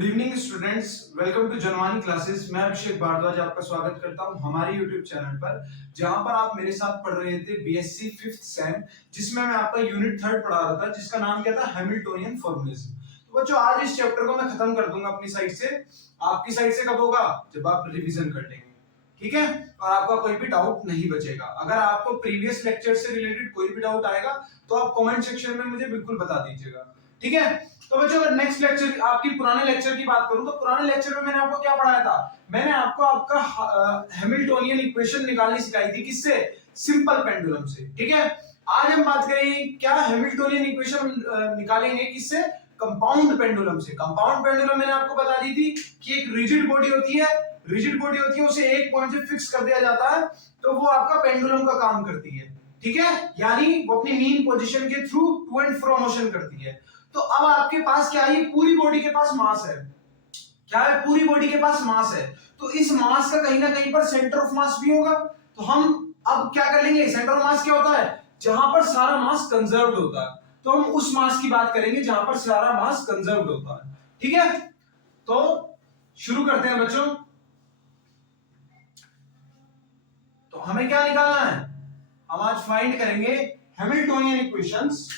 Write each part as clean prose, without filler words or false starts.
Good evening students, welcome to Janvani classes. मैं अभिषेक भारद्वाज आपका स्वागत करता हूं हमारे यूट्यूब चैनल पर, जहां पर आप मेरे साथ पढ़ रहे थे बीएससी 5th सेम, जिसमें मैं आपका यूनिट 3 पढ़ा रहा था, जिसका नाम क्या था, हैमिल्टोनियन फॉर्मूलिज्म। तो बच्चों, आज इस चैप्टर को मैं खत्म कर दूंगा अपनी साइड से। आपकी साइड से कब होगा? जब आप रिवीजन कर लेंगे, ठीक है। और आपका कोई भी डाउट नहीं बचेगा। अगर आपको प्रीवियस लेक्चर से रिलेटेड कोई भी डाउट आएगा तो आप कमेंट सेक्शन में मुझे बिल्कुल बता दीजिएगा, ठीक है। तो बच्चों, अगर नेक्स्ट लेक्चर, आपकी पुराने लेक्चर की बात करूं तो पुराने लेक्चर में मैंने आपको क्या पढ़ाया था? मैंने आपको आपका हैमिल्टोनियन इक्वेशन निकालनी सिखाई थी। किससे? सिंपल पेंडुलम से, ठीक है। आज हम बात करेंगे क्या हैमिल्टोनियन इक्वेशन निकालेंगे किससे? कंपाउंड पेंडुलम से। कंपाउंड पेंडुलम मैंने आपको बता दी थी कि एक रिजिड बॉडी होती है, उसे एक पॉइंट से फिक्स कर दिया जाता है, तो वो आपका पेंडुलम का काम करती है, ठीक है। यानी वो अपनी मीन पोजीशन के through to and fro motion करती है। तो अब आपके पास क्या है? पूरी बॉडी के पास मास है। क्या है? पूरी बॉडी के पास मास है। तो इस मास का कहीं ना कहीं पर सेंटर ऑफ मास भी होगा। तो हम अब क्या कर लेंगे? सेंटर ऑफ मास क्या होता है? जहां पर सारा मास कंजर्व्ड होता है। तो हम उस मास की बात करेंगे जहां पर सारा मास कंजर्व्ड होता है, ठीक है। तो शुरू करते हैं बच्चों। तो हमें क्या निकालना है? हम आज फाइंड करेंगे Hamiltonian equations.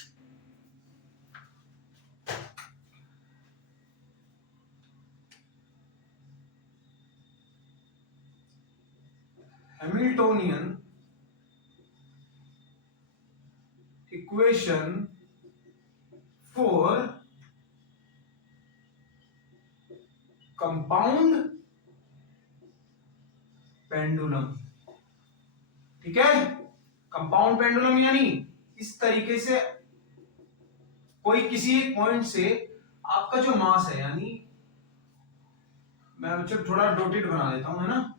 Hamiltonian equation for compound pendulum, ठीक है। कंपाउंड पेंडुलम यानी इस तरीके से कोई किसी एक पॉइंट से आपका जो मास है, यानी मैं बच्चों थोड़ा डॉटेड बना देता हूं, है ना,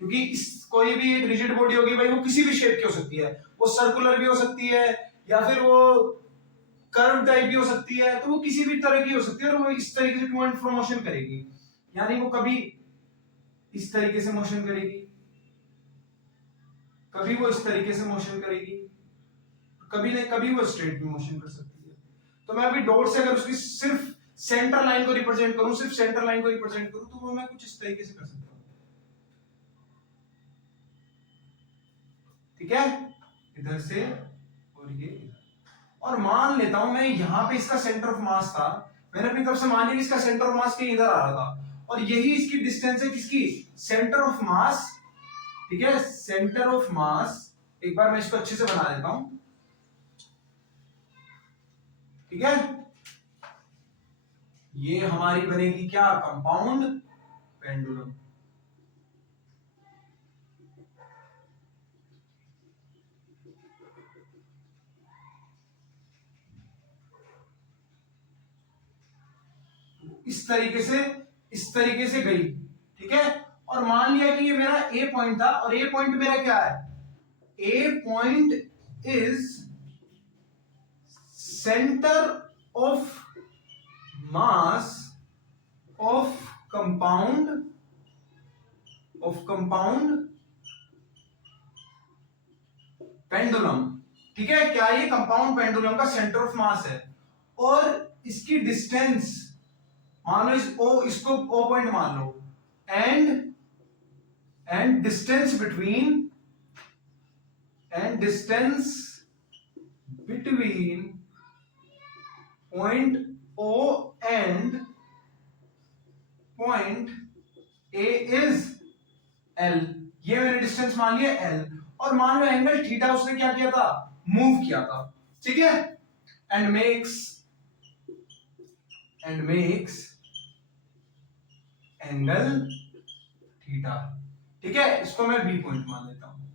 क्योंकि इस कोई भी एक रिजिड बॉडी होगी भाई, वो किसी भी शेप की हो सकती है। वो सर्कुलर भी हो सकती है या फिर वो कर्व टाइप भी हो सकती है। तो वो किसी भी तरह की हो सकती है और वो इस तरीके से टू एंड फ्रो मोशन करेगी। यानी वो कभी इस तरीके से मोशन करेगी, कभी वो इस तरीके से मोशन करेगी, कभी नहीं कभी वो स्ट्रेट भी मोशन कर सकती है। तो मैं अभी डॉट से अगर उसकी सिर्फ सेंटर लाइन को रिप्रेजेंट करूं, तो वो मैं कुछ इस तरीके से कर सकता हूं, ठीक है। इधर से और ये इधर। और मान लेता हूं मैं यहां पे इसका सेंटर ऑफ मास था, मैंने अपनी तरफ से मान लिया इसका सेंटर ऑफ मास कहीं इधर आ रहा था, और यही इसकी डिस्टेंस है किसकी? सेंटर ऑफ मास, ठीक है। सेंटर ऑफ मास, एक बार मैं इसको अच्छे से बना देता हूं, ठीक है। ये हमारी बनेगी क्या? Compound pendulum. इस तरीके से गई, ठीक है। और मान लिया कि ये मेरा ए पॉइंट था, और ए पॉइंट मेरा क्या है? A point is centre of mass of compound pendulum, ठीक है। क्या ये कंपाउंड पेंडुलम का सेंटर ऑफ मास है? और इसकी डिस्टेंस मान लो, इसको ओ पॉइंट मान लो, and distance between point O and point A is L. ये मैंने डिस्टेंस मान लिया एल, और मान लो एंगल थीटा उसने क्या किया था? मूव किया था, ठीक है। एंड मेक्स एंगल थीटा, ठीक है। इसको मैं बी पॉइंट मान लेता हूं,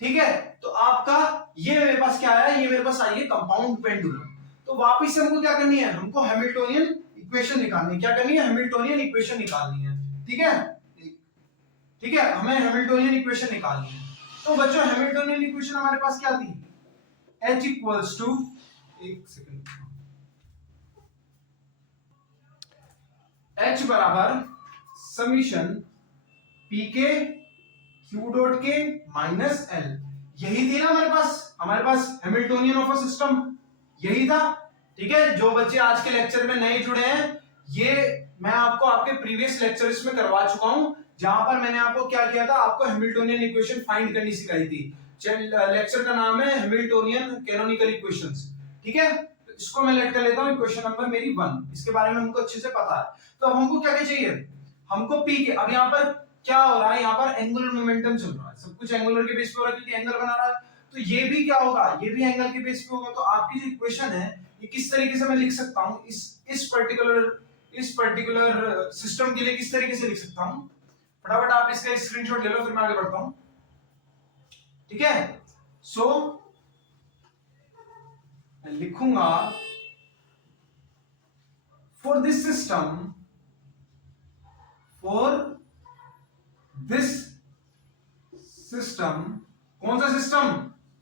ठीक है। तो आपका ये मेरे पास क्या है? ये मेरे पास आई है कंपाउंड पेंडुलम। तो वापस से हमको क्या करनी है? हमको हैमिल्टोनियन इक्वेशन निकालनी है। क्या करनी है? हैमिल्टोनियन इक्वेशन निकालनी है, ठीक है। ठीक है, हमें हैमिल्टोनियन इक्वेशन निकालनी है। तो बच्चों, हैमिल्टोनियन इक्वेशन हमारे पास क्या थी? H इक्वल्स टू, एक सेकंड, H बराबर समीशन पी के क्यू डॉट के माइनस एल। यही थी ना हमारे पास हैमिल्टोनियन ऑफ अ सिस्टम, यही था, ठीक है। जो बच्चे आज के लेक्चर में नए जुड़े हैं, ये मैं आपको आपके प्रीवियस लेक्चर्स में करवा चुका हूं, जहां पर मैंने आपको क्या किया था, आपको हैमिल्टोनियन इक्वेशन फाइंड करनी सिखाई थी। लेक्चर का नाम है हैमिल्टोनियन कैनोनिकल इक्वेशंस। ठीक है, तो इसको मैं लेट कर लेता हूं इक्वेशन नंबर मेरी 1। इसके बारे में हमको अच्छे से पता है। तो अब हमको क्या क्या चाहिए, हमको पी के, अब यहाँ पर क्या हो रहा है, यहाँ पर एंगुलर मोमेंटम चल रहा है, सब कुछ एंगुलर के बेस पे हो रहा है क्योंकि एंगल बना रहा है। तो ये भी क्या होगा, ये भी एंगल के बेस पे होगा। तो आपकी जो इक्वेशन है ये किस तरीके से मैं लिख सकता हूं, इस पर्टिकुलर सिस्टम के लिए किस तरीके से लिख सकता हूं। फटाफट आप इसका स्क्रीनशॉट ले लो, फिर मैं आगे बढ़ता हूं। ठीक है, सो मैं लिखूंगा फॉर दिस सिस्टम, कौन सा सिस्टम,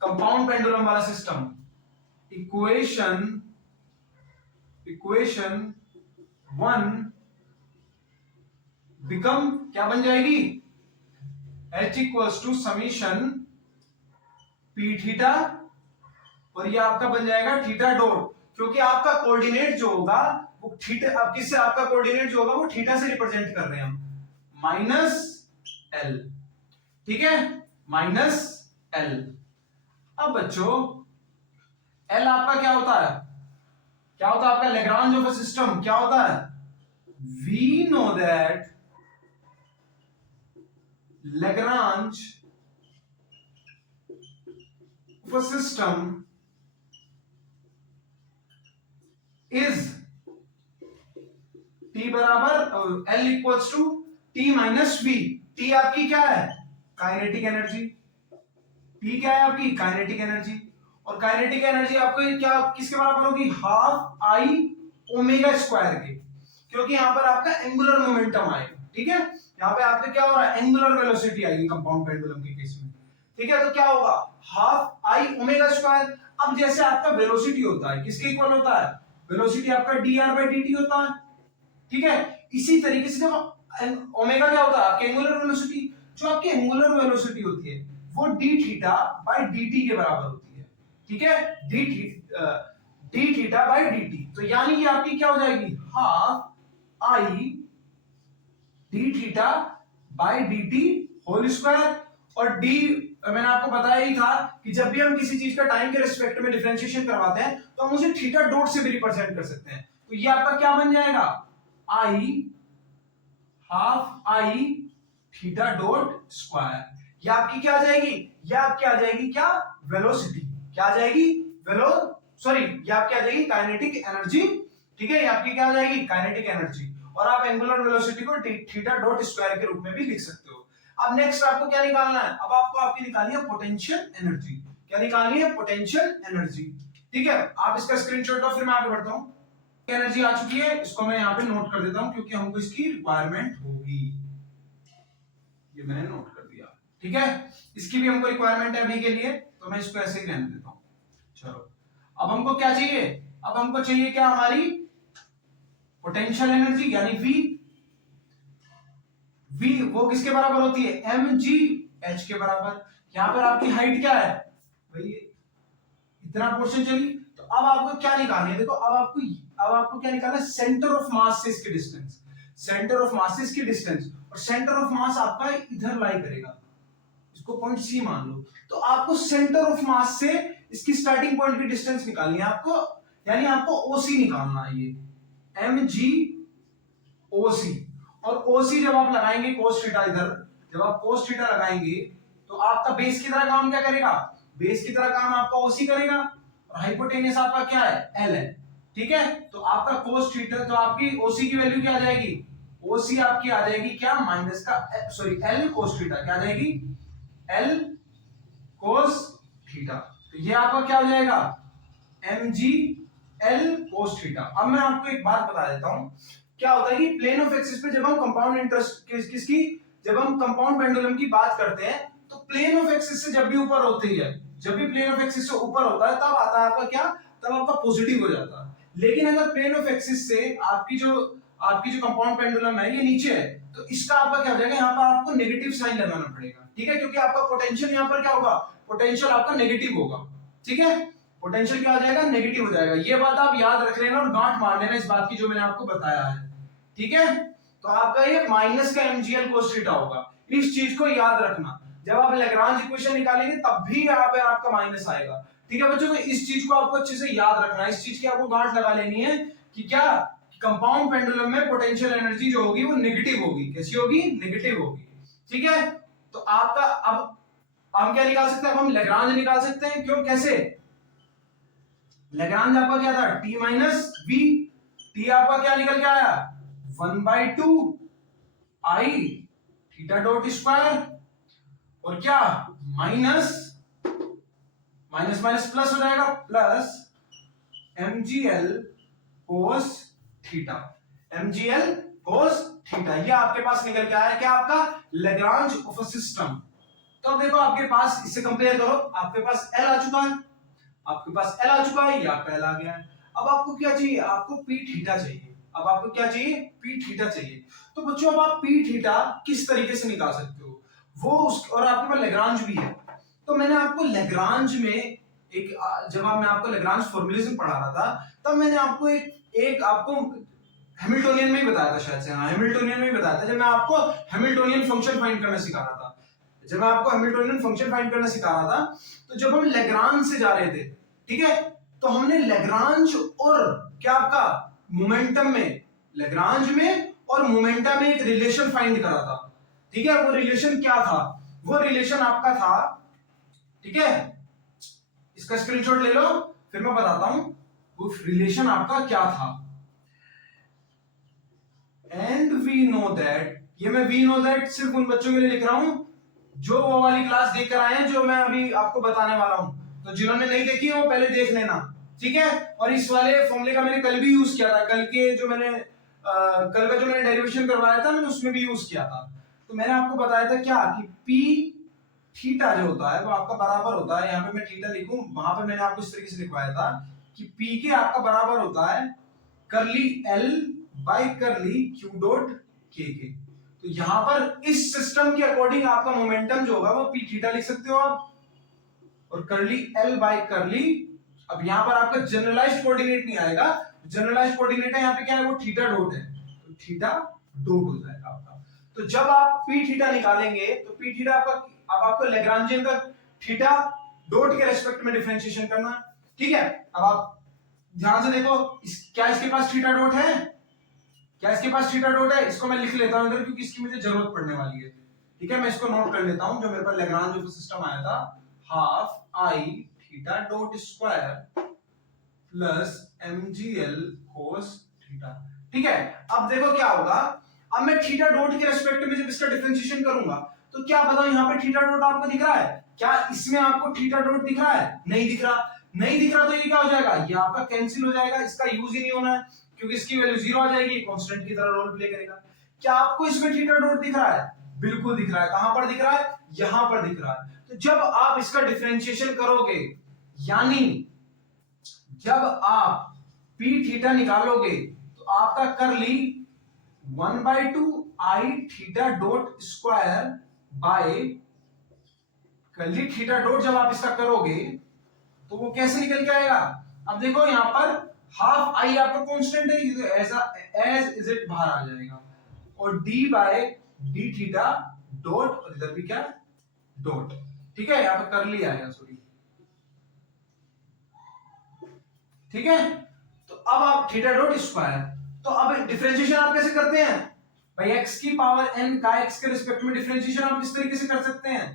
कंपाउंड पेंडुलम वाला सिस्टम। इक्वेशन 1 बिकम क्या बन जाएगी, H equals to summation p theta, और ये आपका बन जाएगा थीटा डॉट, क्योंकि आपका कोऑर्डिनेट जो होगा वो थीटा, अब किससे आपका कोऑर्डिनेट जो होगा वो थीटा से रिप्रेजेंट कर रहे हैं हम, -L। ठीक है, -L। अब बच्चों L आपका क्या होता है, क्या होता है आपका लैग्रांज ऑफ अ सिस्टम, क्या होता है, we know that Lagrange of a system is T बराबर L equals to T minus V। T आपकी क्या है, काइनेटिक एनर्जी। T क्या है आपकी, काइनेटिक एनर्जी। और काइनेटिक एनर्जी आपको क्या किसके बराबर होगी, हाफ आई ओमेगा स्क्वायर के, क्योंकि यहां पर आपका एंगुलर मोमेंटम आएगा। ठीक है, यहां पे आपका क्या हो रहा है, एंगुलर वेलोसिटी आएगी कंपाउंड पेंडुलम के केस में। ठीक है, तो क्या होगा, हाफ आई ओमेगा स्क्वायर। अब जैसे आपका वेलोसिटी होता है किसके इक्वल होता है, वेलोसिटी आपका dr/dt होता है। ठीक है, इसी तरीके से जब ओमेगा क्या होता है, आपके एंगुलर वेलोसिटी, जो आपकी एंगुलर वेलोसिटी होती है वो d थीटा बाय dt के बराबर होती है। ठीक है, d थीटा बाय dt, तो यानी कि आपकी क्या हो जाएगी, half I d theta by dt whole square. और d मैंने आपको बताया ही था कि जब भी हम किसी चीज का टाइम के रिस्पेक्ट में डिफरेंशिएशन करवाते हैं तो हम उसे थीटा डॉट से भी रिप्रेजेंट कर सकते हैं। तो ये आपका क्या बन जाएगा, I half I theta dot square. ये आपकी क्या आ जाएगी, ये आपकी आ जाएगी क्या, वेलोसिटी। क्या आ जाएगी, ये आपकी आ जाएगी काइनेटिक एनर्जी। ठीक है, ये आपकी क्या आ जाएगी, काइनेटिक एनर्जी। और आप एंगुलर वेलोसिटी को थीटा डॉट स्क्वायर के रूप में भी लिख सकते हो। अब नेक्स्ट आपको क्या निकालना है, अब आपको आपकी निकालनी है पोटेंशियल एनर्जी। क्या निकालनी है, पोटेंशियल एनर्जी। ठीक है, आप इसका स्क्रीनशॉट लो, फिर मैं आगे बढ़ता हूं। एनर्जी आ चुकी है, इसको मैं यहाँ पे नोट कर देता हूं क्योंकि हमको इसकी रिक्वायरमेंट होगी। ये मैंने नोट कर दिया। ठीक है, इसकी भी हमको रिक्वायरमेंट है अभी के लिए, तो मैं इसको ऐसे ही रहने देता हूं। चलो, अब हमको क्या चाहिए, अब हमको चाहिए क्या, हमारी पोटेंशियल एनर्जी यानी V। V वो किसके बराबर होती है, mgh के बराबर। यहां पर आपकी हाइट क्या है भाई, इतना पोर्शन चली। तो अब आपको क्या निकालना है, देखो अब आपको क्या निकालना है, सेंटर ऑफ मास से इसके डिस्टेंस, सेंटर ऑफ मास से इसकी डिस्टेंस। और सेंटर ऑफ मास आपका इधर लाई करेगा, इसको पॉइंट C मान लो। तो आपको सेंटर ऑफ मास से इसकी स्टार्टिंग पॉइंट की डिस्टेंस निकालनी है आपको, यानी आपको OC निकालना है, ये mgOC। और OC जब आप लगाएंगे cos थीटा, इधर जब आप cos थीटा लगाएंगे तो आपका बेस की तरह काम क्या करेगा, बेस की तरह काम आपका OC करेगा। और हाइपोटेनस आपका क्या है, L है। ठीक है, तो आपका cos थीटा, तो आपकी OC की वैल्यू क्या आ जाएगी, OC आपकी आ जाएगी क्या, माइनस का L cos थीटा, क्या आ जाएगी, L cos थीटा। तो ये आपका क्या हो जाएगा, mg L cos थीटा। अब मैं आपको एक बात बता देता हूं, क्या होता है कि प्लेन ऑफ एक्सिस पे जब हम कंपाउंड इंटरेस्ट किसकी, जब हम कंपाउंड पेंडुलम की बात करते हैं तो प्लेन ऑफ एक्सिस से जब भी ऊपर होती है, जब भी प्लेन ऑफ एक्सिस से ऊपर होता है तब आता है आपका क्या, तब आपका पॉजिटिव हो जाता है। लेकिन अगर प्लेन ऑफ एक्सिस से आपकी जो कंपाउंड पेंडुलम है ये नीचे है, तो इसका आपका क्या हो जाएगा, यहाँ पर आपको नेगेटिव साइन लगाना पड़ेगा। ठीक है, क्योंकि आपका पोटेंशियल यहाँ पर क्या होगा, पोटेंशियल आपका नेगेटिव होगा। ठीक है, पोटेंशियल क्या हो जाएगा, नेगेटिव हो जाएगा। ये बात आप याद रख लेना और गांठ मार लेना इस बात की जो मैंने आपको बताया है। ठीक है, तो आपका ये माइनस का mgl cos थीटा होगा। इस चीज को याद रखना, जब आप लैग्रांज इक्वेशन निकालेंगे तब भी यहाँ पे आपका माइनस आएगा। ठीक है बच्चों, तो इस चीज को आपको अच्छे से याद रखना है, इस चीज की आपको गांठ लगा लेनी है कि क्या कंपाउंड पेंडुलम में पोटेंशियल एनर्जी जो होगी वो नेगेटिव होगी। कैसी होगी? नेगेटिव होगी। ठीक है, तो आपका अब हम क्या निकाल सकते हैं? अब हम लैग्रांज निकाल सकते हैं। क्यों? कैसे? लैग्रांज आपका क्या था? t minus we. टी आपका क्या निकल के आया? 1/2 आई थीटा डॉट स्क्वायर, और क्या माइनस माइनस माइनस प्लस हो जाएगा, plus mgl cos theta. mgl cos theta ये आपके पास निकल के आया क्या? आपका लैग्रांज ऑफ अ सिस्टम। तो अब देखो आपके पास, इससे कंपेयर करो, आपके पास L आ चुका है, आपके पास L आ चुका है, या L आ गया है। अब आपको क्या चाहिए? आपको P थीटा चाहिए। अब आपको क्या चाहिए? P थीटा चाहिए। तो बच्चों अब आप P थीटा किस तरीके से निकाल सकते हो? वो और आपके पास लैग्रांज भी है। तो मैंने आपको लैग्रांज में एक, जब मैं आपको लैग्रांज फॉर्मूलेशन पढ़ा रहा था तब मैंने आपको एक आपको हैमिल्टोनियन में ही बताया था, शायद से, हाँ हैमिल्टोनियन में ही बताया था, जब मैं आपको हैमिल्टोनियन फंक्शन फाइंड करना सिखा रहा था। जब मैं आपको हैमिल्टोनियन फंक्शन फाइंड करना सिखा रहा था तो जब हम लैग्रांज से जा रहे थे, ठीक है, तो हमने लैग्रांज और क्या आपका मोमेंटम में, लैग्रांज में और मोमेंटम में एक रिलेशन फाइंड करा था। ठीक है, वो रिलेशन क्या था? वो रिलेशन आपका था, ठीक है, इसका स्क्रीनशॉट ले लो फिर मैं बताता हूं वो रिलेशन आपका क्या था। एंड वी नो दैट, ये मैं वी नो दैट सिर्फ उन बच्चों के लिए लिख रहा हूं जो वो वाली क्लास देख कर आए हैं जो मैं अभी आपको बताने वाला हूं। तो जिन्होंने नहीं देखी है वो पहले देख लेना, ठीक है। और इस वाले फॉर्मूले का मैंने कल भी यूज किया था, कल के जो मैंने कल का जो मैंने डेरिवेशन करवाया था मैंने उसमें भी यूज किया था। तो मैंने आपको बताया था क्या कि पी थीटा जो होता है वो आपका बराबर होता है, यहाँ पे मैं थीटा लिखूं, वहां पर मैंने आपको इस तरीके से लिखवाया था कि पी के आपका बराबर होता है करली एल बाई करली क्यू डॉट के। तो यहां पर इस सिस्टम के अकॉर्डिंग आपका मोमेंटम जो होगा वो पी थीटा लिख सकते हो आप, और करली एल बाई करली, अब यहां पर आपका जनरलाइज्ड कोऑर्डिनेट नहीं आएगा, जनरलाइज्ड कोऑर्डिनेट है यहाँ पे क्या है? वो थीटा डॉट है, तो थीटा डॉट हो जाएगा आपका। तो जब आप पी थीटा निकालेंगे तो पी थीटा आपका, अब आपको लैग्रांजियन का थीटा डॉट के रेस्पेक्ट में डिफरेंशिएशन करना, ठीक है। अब आप ध्यान से देखो, क्या इसके पास थीटा डॉट है? क्या इसके पास थीटा डॉट है? इसको मैं लिख लेता हूं इधर क्योंकि इसकी मुझे जरूरत पड़ने वाली है, ठीक है। मैं इसको नोट कर लेता हूं, जो मेरे पास लैग्रांज ऑफ सिस्टम आया था, half I theta dot square plus mgl cos theta, ठीक है। अब देखो क्या होगा, अब मैं थीटा डॉट के रेस्पेक्ट में जब इसका डिफरेंशिएशन करूंगा तो क्या बताओ यहाँ पे थीटा डॉट आपको दिख रहा है? क्या इसमें आपको थीटा डॉट दिख रहा है? नहीं दिख रहा। नहीं दिख रहा तो ये क्या हो जाएगा? ये आपका कैंसिल हो जाएगा, इसका यूज ही नहीं होना है क्योंकि इसकी वैल्यू जीरो आ जाएगी, कांस्टेंट की तरह रोल प्ले करेगा। क्या आपको इसमें थीटा डॉट दिख रहा है? बिल्कुल दिख रहा है। कहां पर दिख रहा है? यहां पर दिख रहा है। तो जब आप इसका डिफरेंशिएशन करोगे, यानी जब आप पी थीटा निकालोगे तो आपका करली 1/2 I theta dot square by करली थीटा डॉट, जब आप इसका करोगे तो वो कैसे निकल के आएगा? अब देखो यहां पर हाफ आई आपका कांस्टेंट है, तो ऐसा एज इज इट बाहर आ जाएगा, और d by d theta dot, और इधर भी क्या डॉट, ठीक है, यहां पर करली आएगा, सॉरी, ठीक है। तो अब आप थीटा डॉट स्क्वायर, तो अब डिफरेंशिएशन आप कैसे करते हैं भाई? x की पावर n का x के रिस्पेक्ट में डिफरेंशिएशन आप इस तरीके से कर सकते हैं,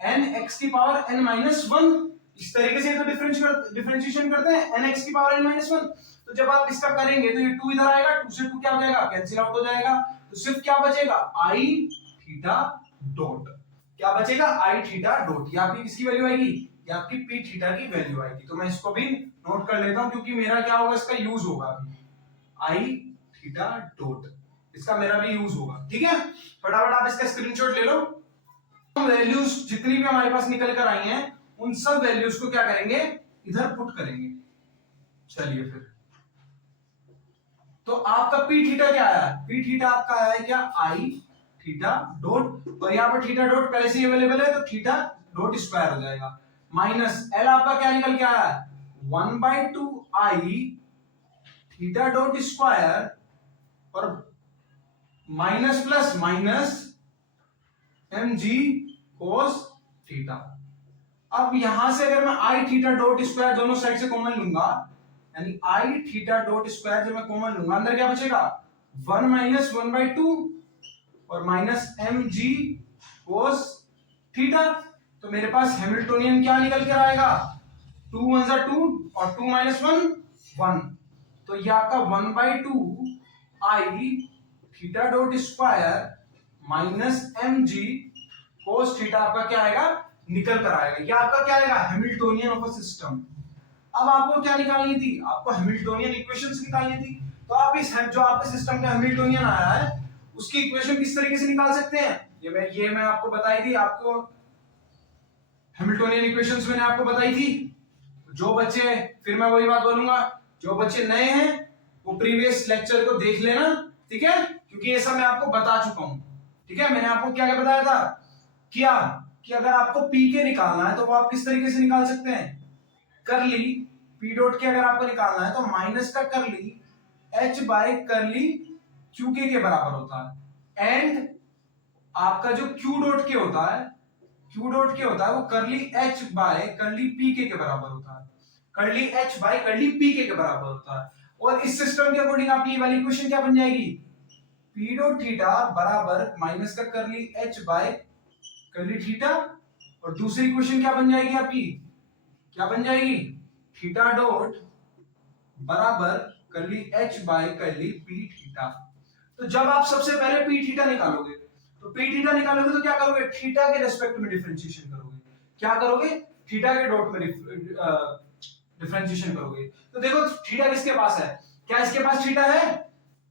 n x की पावर n माइनस 1, इस तरीके से तो डिफरेंशिएशन करते हैं n x की पावर n माइनस 1। तो जब आप इसका करेंगे तो ये 2 इधर आएगा, 2 से 2 क्या हो जाएगा? कैंसिल आउट हो जाएगा, तो सिर्फ क्या बचेगा? i थीटा डॉट, क्या बचेगा? i theta dot. ये आपकी किसकी वैल्यू आएगी? ये आपकी p थीटा की वैल्यू आएगी। तो मैं इसको भी नोट कर लेता हूं क्योंकि मेरा क्या होगा, इसका यूज होगा अभी, i थीटा डॉट, इसका मेरा भी यूज होगा, ठीक है। फटाफट आप इसका स्क्रीनशॉट ले लो। वैल्यूज जितनी भी हमारे पास निकल कर आई हैं उन सब वैल्यूज को क्या करेंगे? इधर पुट करेंगे। चलिए फिर, तो आपका पी थीटा क्या आया? पी थीटा आपका आया है क्या? आई थीटा डॉट, और यहाँ पर थीटा डॉट पहले से अवेलेबल है तो थीटा डॉट स्क्वायर हो जाएगा, माइनस एल आपका क्या निकल के आया है? 1/2 आई थीटा डॉट स्क्वायर, और minus plus minus M G cos theta. अब यहां से अगर मैं आई थीटा डॉट स्क्वायर दोनों साइड से कॉमन लूंगा, यानी आई थीटा डॉट स्क्वायर जब मैं कॉमन लूंगा, अंदर क्या बचेगा 1 माइनस 1/2 और minus M G cos theta. तो मेरे पास हैमिल्टोनियन क्या निकल कर आएगा, 2 1 जा 2 और 2 माइनस 1 1। तो ये आपका 1/2 I theta dot square minus M G cos theta आपका क्या आएगा, निकल कर आएगा। ये आपका क्या आएगा, हैमिल्टोनियन ऑफ अ सिस्टम। अब आपको क्या निकालनी थी, आपको हैमिल्टोनियन इक्वेशंस निकालनी थी। तो आप इस जो आपके सिस्टम का हैमिल्टोनियन आया है उसकी इक्वेशन किस तरीके से निकाल सकते हैं, ये मैं आपको बताई थी। आपको हैमिल्टोनियन इक्वेशंस मैंने आपको बताई थी। जो बच्चे, फिर मैं वही बात बोलूंगा, जो बच्चे नए हैं वो प्रीवियस लेक्चर को देख लेना, ठीक है, क्योंकि ये सब मैं आपको बता चुका हूं। ठीक है, मैंने आपको क्या क्या बताया था, क्या कि अगर आपको पी के निकालना है तो वो आप किस तरीके से निकाल सकते हैं, करली पी डॉट के अगर आपको निकालना है तो माइनस का करली एच बाय करली क्यू के बराबर होता है। एंड आपका जो क्यू डॉट के होता है, क्यू डॉट के होता है वो करली एच बाय करली पी के बराबर होता है। करली एच बाय करली पी के बराबर होता है। और इस सिस्टम के अकॉर्डिंग आपकी ये वाली इक्वेशन क्या बन जाएगी, पी डॉट थीटा बराबर माइनस का करली एच बाय करली थीटा। और दूसरी इक्वेशन क्या बन जाएगी आपकी, क्या बन जाएगी, थीटा डॉट बराबर करली एच बाय करली पी थीटा। तो जब आप सबसे पहले पी थीटा निकालोगे, तो पी थीटा निकालोगे तो क्या करोगे, थीटा के रेस्पेक्ट में डिफरेंशिएशन करोगे। क्या करोगे, थीटा के डॉट में डिफरेंशिएशन करोगे। तो देखो थीटा किसके पास है, क्या इसके पास थीटा है,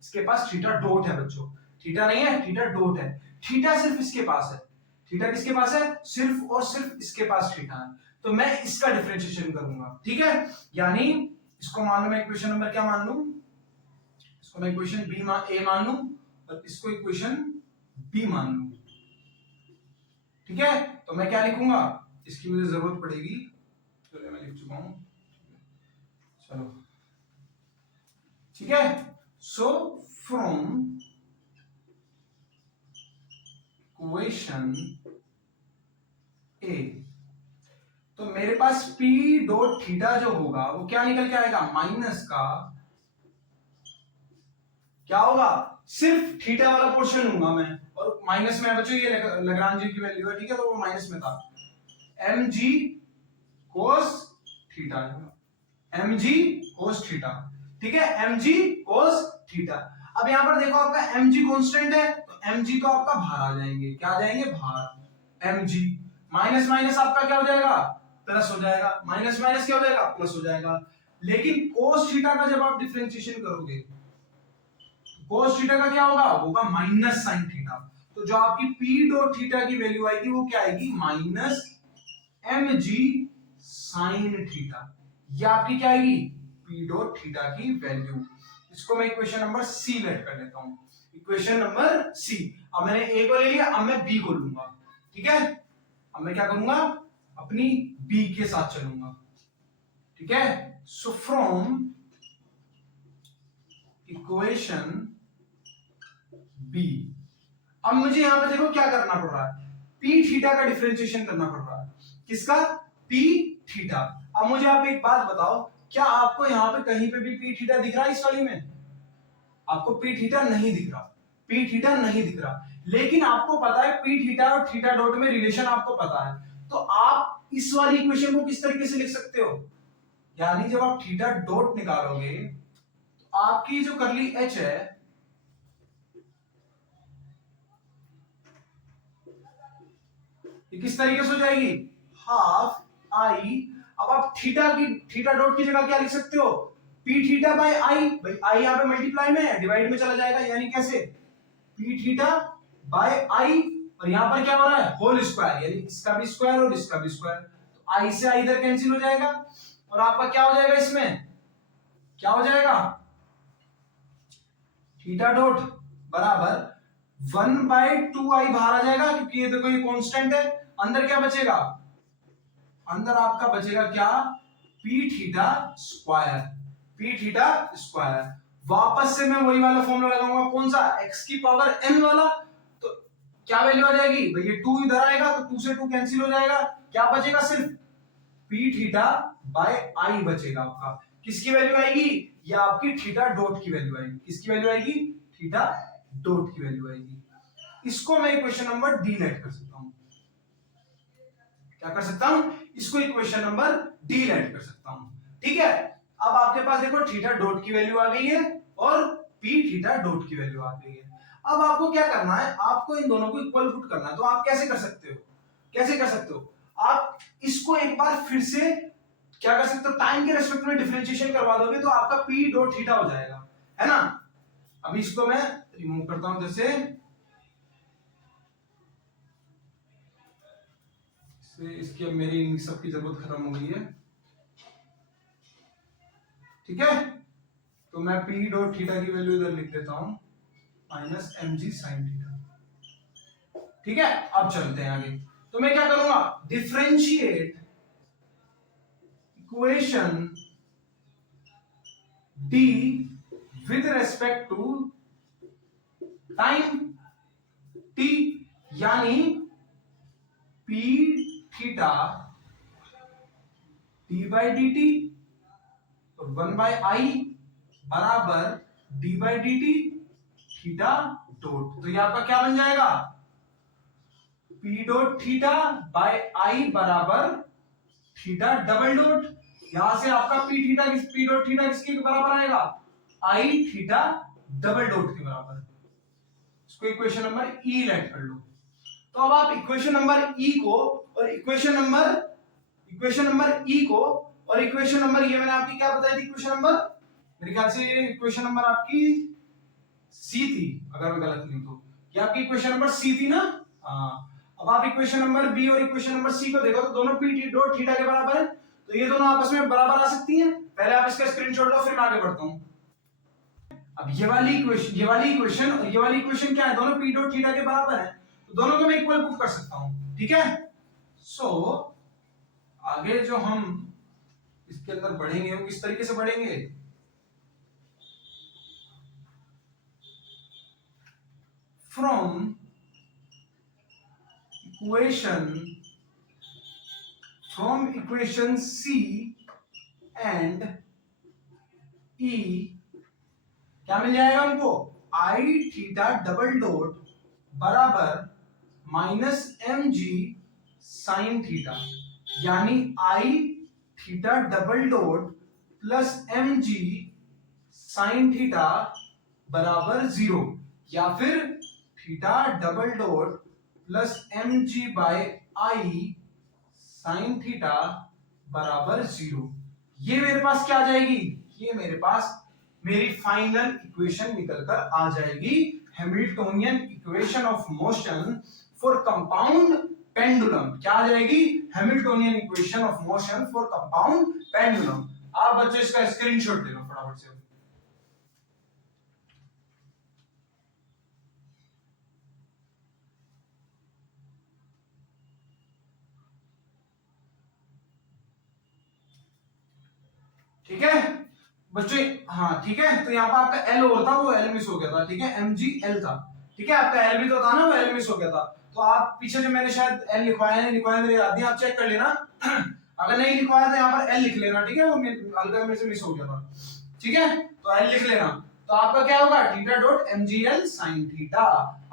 इसके पास थीटा डॉट है बच्चों, थीटा नहीं है, थीटा डॉट है। थीटा सिर्फ इसके पास है, थीटा किसके पास है, सिर्फ और सिर्फ इसके पास थीटा है। तो मैं इसका डिफरेंशिएशन करूंगा, ठीक है। यानी इसको मान लो मैं इक्वेशन नंबर क्या मान लूं, इसको मैं इक्वेशन ए मान लूं और इसको इक्वेशन बी मान लूं, ठीक है। तो मैं क्या लिखूंगा, इसकी मुझे जरूरत पड़ेगी, चलो मैं लिख चुका हूं, चलो ठीक है। सो फ्रॉम इक्वेशन ए, तो मेरे पास P डॉट थीटा जो होगा वो क्या निकल के आएगा, माइनस का क्या होगा, सिर्फ थीटा वाला पोर्शन लूंगा मैं, और माइनस में बच्चों ये लग्रांज की वैल्यू है, ठीक है, तो वो माइनस में था, mg cos theta, mg cos theta, ठीक है, mg cos थीटा। अब यहां पर देखो आपका mg कांस्टेंट है, तो mg तो आपका बाहर आ जाएंगे, क्या आ जाएंगे बाहर, mg माइनस माइनस आपका क्या हो जाएगा, प्लस हो जाएगा, माइनस माइनस क्या हो जाएगा, प्लस हो जाएगा। लेकिन cos थीटा का जब आप डिफरेंशिएशन करोगे, cos थीटा का क्या होगा, होगा माइनस sin थीटा। तो जो आपकी p डॉट थीटा की वैल्यू आएगी वो क्या आएगी, माइनस mg sin थीटा। ये आपकी क्या आएगी, p डॉट थीटा की वैल्यू। इसको मैं इक्वेशन नंबर सी लेट कर लेता हूं, इक्वेशन नंबर सी। अब मैंने ए को ले लिया, अब मैं बी को लूंगा, ठीक है। अब मैं क्या करूंगा, अपनी बी के साथ चलूंगा, ठीक है। सो फ्रॉम इक्वेशन बी, अब मुझे यहां पे देखो क्या करना पड़ रहा है, पी थीटा का डिफरेंशिएशन करना पड़ रहा है, किसका, पी थीटा। अब मुझे आप एक बात बताओ, क्या आपको यहां पे कहीं पे भी पी थीटा दिख रहा है इस वाली में, आपको पी थीटा नहीं दिख रहा, पी थीटा नहीं दिख रहा, लेकिन आपको पता है पी थीटा और थीटा डॉट में रिलेशन आपको पता है। तो आप इस वाली इक्वेशन को किस तरीके से लिख सकते हो, यानी जब आप थीटा डॉट निकालोगे तो आपकी जो करली एच है ये किस तरीके से हो जाएगी, हाफ आई। अब आप थीटा डॉट की जगह क्या लिख सकते हो, पी थीटा बाय आई, भाई आई यहां पे मल्टीप्लाई में है, डिवाइड में चला जाएगा, यानी कैसे, पी थीटा बाय आई, और यहां पर क्या हो रहा है, होल स्क्वायर, यानी इसका भी स्क्वायर और इसका भी स्क्वायर, तो आई से आई इधर कैंसिल हो जाएगा, और आपका क्या हो जाएगा, इसमें क्या हो जाएगा, थीटा डॉट बराबर 1/2 आई बाहर आ जाएगा, क्योंकि ये देखो ये कांस्टेंट है, अंदर क्या बचेगा, अंदर आपका बचेगा क्या, P theta square, P theta square. वापस से मैं वही वाला फॉर्मूला लगाऊंगा, कौन सा, x की पावर n वाला। तो क्या वैल्यू आ जाएगी भाई, ये 2 इधर आएगा तो 2 से 2 कैंसिल हो जाएगा, क्या बचेगा, सिर्फ p थीटा बाय i बचेगा आपका। किसकी वैल्यू आएगी, ये आपकी थीटा डॉट की वैल्यू आएगी। किसकी वैल्यू आएगी, थीटा डॉट की वैल्यू आएगी। इसको मैं इक्वेशन नंबर डी लेट कर सकता हूं। क्या कर सकता हूं, इसको इक्वेशन नंबर डी लेट कर सकता हूं। ठीक है, अब आपके पास देखो थीटा डॉट की वैल्यू आ गई है और पी थीटा डॉट की वैल्यू आ गई है। अब आपको क्या करना है, आपको इन दोनों को इक्वल पुट करना है। तो आप कैसे कर सकते हो, कैसे कर सकते हो, आप इसको एक बार फिर से क्या कर सकते हो, टाइम के रेस्पेक्ट में डिफरेंशिएशन करवा दोगे तो आपका पी डॉट थीटा हो जाएगा, है ना। अभी इसको मैं रिमूव करता हूं, जैसे इसकी अब मेरी सबकी जरूरत खत्म हो गई है। ठीक है, तो मैं पी डॉट थीटा की वैल्यू इधर लिख देता हूं, minus M G sine theta. ठीक है, अब चलते हैं आगे। तो मैं क्या करूंगा, differentiate equation D with respect to time t, यानी P theta d by d t, तो 1 बाई आई बराबर d by d t theta dot. तो ये आपका क्या बन जाएगा, P dot theta by I बराबर थीटा डबल डॉट। यहां से आपका पी डॉट थीटा किसके बराबर आएगा, आई थीटा डबल डॉट के बराबर। इसको इक्वेशन नंबर ई लेट कर लो। तो अब आप इक्वेशन नंबर ई को और इक्वेशन नंबर ई को और इक्वेशन नंबर, ये मैंने आपकी क्या बताई थी इक्वेशन नंबर, मेरे ख्याल से इक्वेशन नंबर आपकी सी थी, अगर मैं गलत नहीं हूं तो ये आपकी इक्वेशन नंबर सी थी ना। हाँ, अब आप इक्वेशन नंबर बी और इक्वेशन नंबर सी को देखो तो दोनों पी डॉट थीटा के बराबर है, तो ये दोनों आपस में बराबर आ सकती हैं। पहले आप इसका स्क्रीनशॉट लो, फिर मैं आगे बढ़ता हूं। अब ये वाली इक्वेशन और ये वाली इक्वेशन क्या है, दोनों पी डॉट थीटा के बराबर है, तो दोनों को मैं इक्वल पुट कर सकता हूं। ठीक है, सो आगे जो हम इसके अंदर बढ़ेंगे वो किस तरीके से बढ़ेंगे, from equation C and E क्या मिल जाएगा हमको, आई थीटा डबल डॉट बराबर minus M G sine theta, यानी I theta double dot plus m ji sine theta बराबर 0, या फिर theta double dot plus m g by I sine theta बराबर 0। ये मेरे पास क्या आ जाएगी, ये मेरे पास मेरी फाइनल इक्वेशन निकलकर आ जाएगी, Hamiltonian equation of motion for compound pendulum. क्या आ जाएगी, Hamiltonian equation of motion for compound pendulum. आप बच्चे इसका स्क्रीनशॉट ले लो फटाफट से। ठीक है बच्चे, हाँ ठीक है, तो यहाँ पर आपका एल ओवर था, वो एल मिस हो गया था। ठीक है, एम जी एल था, ठीक है, आपका एल भी तो था ना, वो एल मिस हो गया था। तो आप पीछे जो मैंने शायद एल लिखवाया नहीं लिखवाया, मेरी याद नहीं, आप चेक कर लेना। अगर नहीं लिखवाया तो यहाँ पर एल लिख लेना, ठीक है, वो हल्का मेरे से मिस हो गया था। ठीक है, तो एल लिख लेना। तो आपका क्या होगा, theta dot M G L sine theta.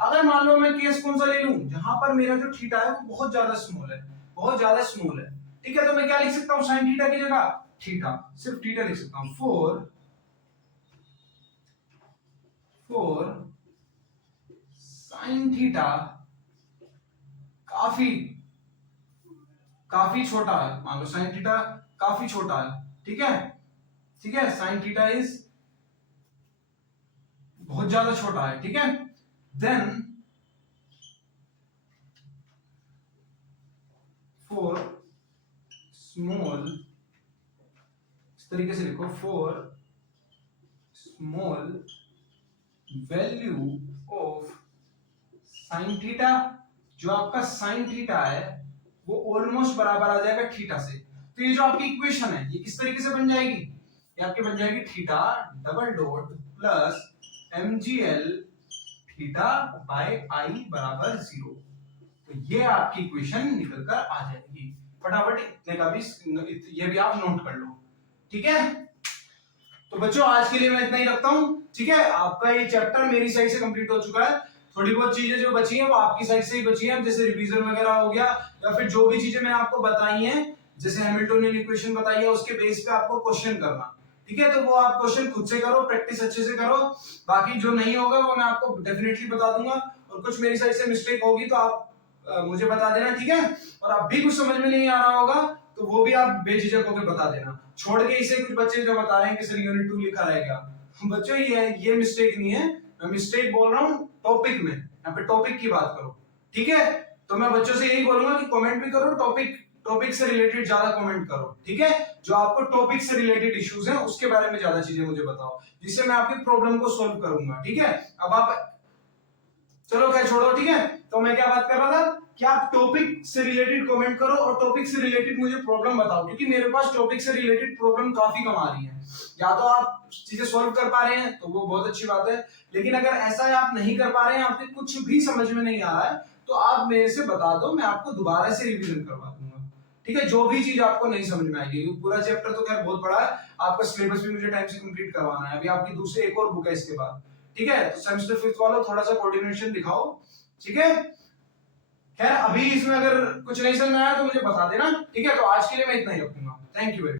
अगर मान लो मैं केस कौन सा ले लूं, जहां पर मेरा जो थीटा है वो बहुत ज्यादा स्मॉल है, बहुत ज्यादा स्मॉल है। ठीक है, तो मैं क्या लिख सकता हूँ, साइन थीटा की जगह थीटा, सिर्फ थीटा लिख सकता हूं, फोर साइन थीटा काफी छोटा है, मान लो साइन थीटा काफी छोटा है। ठीक है, ठीक है, साइन थीटा इज बहुत ज्यादा छोटा है। ठीक है, देन फॉर स्मॉल, इस तरीके से लिखो, for small value of sine theta, जो आपका साइन थीटा है वो ऑलमोस्ट बराबर आ जाएगा थीटा से। तो ये जो आपकी इक्वेशन है ये किस तरीके से बन जाएगी, ये आपकी बन जाएगी theta double dot plus mgl theta by I बराबर 0। तो ये आपकी इक्वेशन निकल कर आ जाएगी। फटाफट इतने का भी ये भी आप नोट कर लो, ठीक है। तो बच्चों आज के लिए मैं इतना ही रखता हूं, ठीक है। आपका ये चैप्टर मेरी साइड से कंप्लीट हो चुका है। थोड़ी बहुत चीजें जो बची हैं वो आपकी साइड से ही बची हैं, जैसे रिवीजन वगैरह हो गया, या फिर जो भी चीजें मैंने आपको बताई हैं, जैसे हैमिल्टोनियन इक्वेशन बताई है, उसके बेस पे आपको क्वेश्चन करना, ठीक है। तो वो आप क्वेश्चन खुद से करो, प्रैक्टिस अच्छे से करो। बाकी जो नहीं होगा वो मैं आपको डेफिनेटली बता दूंगा, और कुछ मेरी साइड से मिस्टेक होगी तो आप मुझे बता देना, ठीक है। और अब भी कुछ समझ में नहीं आ रहा होगा तो वो भी आप बेझिझक होकर बता देना। छोड़ के इसे कुछ बच्चे जो बता रहे हैं कि सर यूनिट 2 लिखा रहेगा, बच्चों ये मिस्टेक नहीं है, मैं मिस्टेक बोल रहा हूँ टॉपिक में, यहाँ पे टॉपिक की बात करो, ठीक है। तो मैं बच्चों से यही बोलूंगा कि कमेंट भी करो, टॉपिक से रिलेटेड ज्यादा कमेंट करो, ठीक है। जो आपको टॉपिक से रिलेटेड इश्यूज हैं उसके बारे में ज्यादा चीजें मुझे बताओ, जिससे मैं आपकी प्रॉब्लम को सॉल्व करूंगा, ठीक है। अब आप चलो खैर छोड़ो, ठीक है। तो मैं क्या बात कर रहा था कि आप टॉपिक से रिलेटेड कमेंट करो और टॉपिक से रिलेटेड मुझे प्रॉब्लम बताओ, क्योंकि मेरे पास टॉपिक से रिलेटेड प्रॉब्लम काफी कम आ रही है। या तो आप चीजें सॉल्व कर पा रहे हैं तो वो बहुत अच्छी बात है, लेकिन अगर ऐसा है आप नहीं कर पा रहे हैं, आपके कुछ भी समझ में नहीं आ रहा है, तो आप मेरे से बता दो, मैं आपको दोबारा से रिवीजन करवा दूंगा, ठीक है। जो भी चीज आपको नहीं समझ में आएगी, पूरा चैप्टर तो खैर बहुत बड़ा है, आपका सिलेबस भी मुझे टाइम से कंप्लीट करवाना है। अभी आपकी दूसरी एक और बुक है इसके बाद, ठीक है। तो सेमेस्टर 5th वालों थोड़ा सा कोऑर्डिनेशन दिखाओ, ठीक है। खैर अभी इसमें अगर कुछ नहीं समझ में आया तो मुझे बता देना, ठीक है। तो आज के लिए मैं इतना ही रखूंगा। Thank you very much.